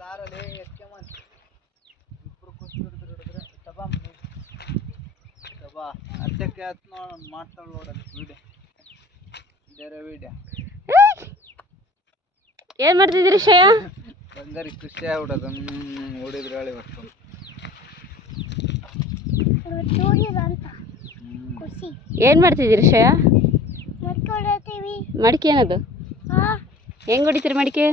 ದಾರಲ್ಲಿ ಎತ್ಕೊಂಬಂತ ಇಬ್ರು ಖುಷಿ ಹಿಡಿದ್ರೆ ತಬಾ ಅರ್ಧಕ್ಕೆ ಹತ್ತು ನೋಡೋಣ ಮಾಡ್ತಾಳೆ ನೋಡೋದು ವಿಡಿಯೋ ಬೇರೆ ವಿಡಿಯೋ ಏನ್ ಮಾಡ್ತಿದ್ದೀರಿ ಶ್ರೇಯ? ಬಂಗಾರಿ ಖುಷಿ ಆಗ್ಬಿಡೋದು ಹೊಡಿದ್ರೆ ಹೇಳಿ ಬರ್ತಾವ ಏನ್ ಮಾಡ್ತಿದ್ದೀರಿ ಶ್ರೇಯ? ಮಡಿಕೆ ಏನದು? ಹೆಂಗ್ ಹೊಡಿತೀರಿ ಮಡಿಕೆ?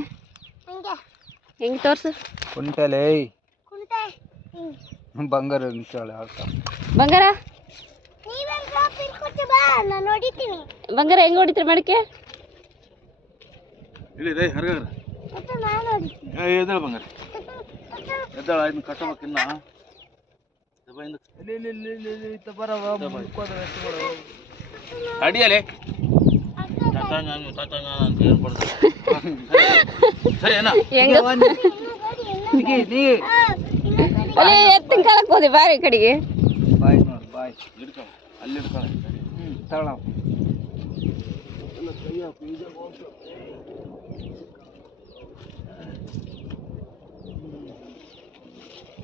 ಹೆಂಗ್ ತೋರ್ಸು. ಕುಂಟಲೆ ಬಂಗಾರ ಬಂಗಾರ ಬಂಗಾರ ಹೆಂಗ್ ಹೊಡಿತೀರಿ ಮಡಿಕೆ? ಎದ್ದಾಳ ಬಂಗಾರ ಎದ್ದಾಳ ಇದನ್ನ ಕಟ್ಟಬೇಕಿನ್ನ ಅಡಿಯಲೆ ಎತ್ತಿನ ಕಾಲಕ್ಕೆ ಹೋದೆ ಬಾರಿ ಕಡೆಗೆ ಬಾಯ್ ನೋಡಿ ಬಾಯ್ ಹಿಡ್ಕೊ ಅಲ್ಲಿ ಹಿಡ್ಕೊ ತಗೊಳ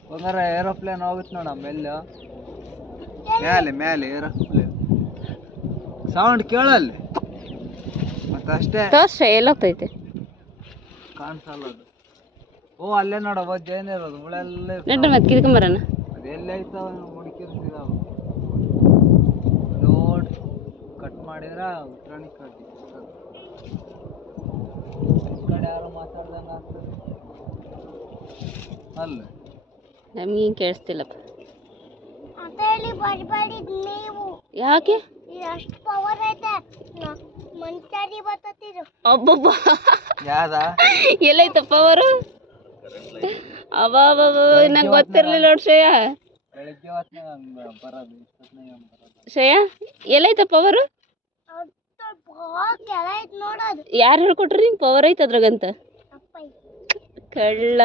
ಬಂಗಾರ ಏರೋಪ್ಲೇನ್ ಹೋಗುತ್ತೆ ನೋಡ ಮೇಲೆ ಮೇಲೆ ಮೇಲೆ ಏರೋಪ್ಲೇನ್ ಸೌಂಡ್ ಕೇಳಲ್ಲಿ ಮತ್ತೆ ಅಷ್ಟೇ ತೋರ್ಸ ಎಲ್ಲೋಗ್ತೈತೆ ಕಾಣಿಸಲ್ಲ ಅದು ಓ ಅಲ್ಲೇ ನೋಡವ ಜೈನ್ ಇರೋದು ಮುಳೆಲ್ಲ ನೆಟ್ಟ ಮತ್ತೆ ಕಿದ್ಕೊಂಬರೋಣ ಅದು ಎಲ್ಲೈತಾವ ಮುಡಿಕಿರ್ತಿದಾವ ರೋಡ್ ಕಟ್ ಮಾಡಿದ್ರ ಉತ್ತರಾಣಿ ಕಟ್ಟಿ ಕಡೆ ಯಾರು ಮಾತಾಡ್ದಂಗ ಆಗ್ತದೆ ಅಲ್ಲ ನಮಗೇನು ಕೇಳಿಸ್ತಿಲ್ಲಪ್ಪ ಯಾಕೆ ಎಷ್ಟು ಪವರ್ ಐತೆ ಮಂಚಾರಿ ಬರ್ತತಿರು ಅಬ್ಬಬ್ಬ ಯಾವ್ದ ಎಲ್ಲೈತಪ್ಪ ಅವರು ಅಬ್ಬಬ್ಬ ನಂಗೆ ಗೊತ್ತಿರಲಿಲ್ಲ ನೋಡಿ ಶ್ರೇಯ ಬೆಳಿಗ್ಗೆ ಹೊತ್ನಾಗ ಬರೋದು ಶ್ರೇಯ ಎಲ್ಲೈತಪ್ಪ ಅವರು ನೋಡೋದು ಯಾರು ಹೇಳ್ಕೊಟ್ರಿ ನಿಂಗೆ ಪವರ್ ಐತೆ ಅದ್ರಾಗಂತ ಅಪ್ಪ ಕಳ್ಳ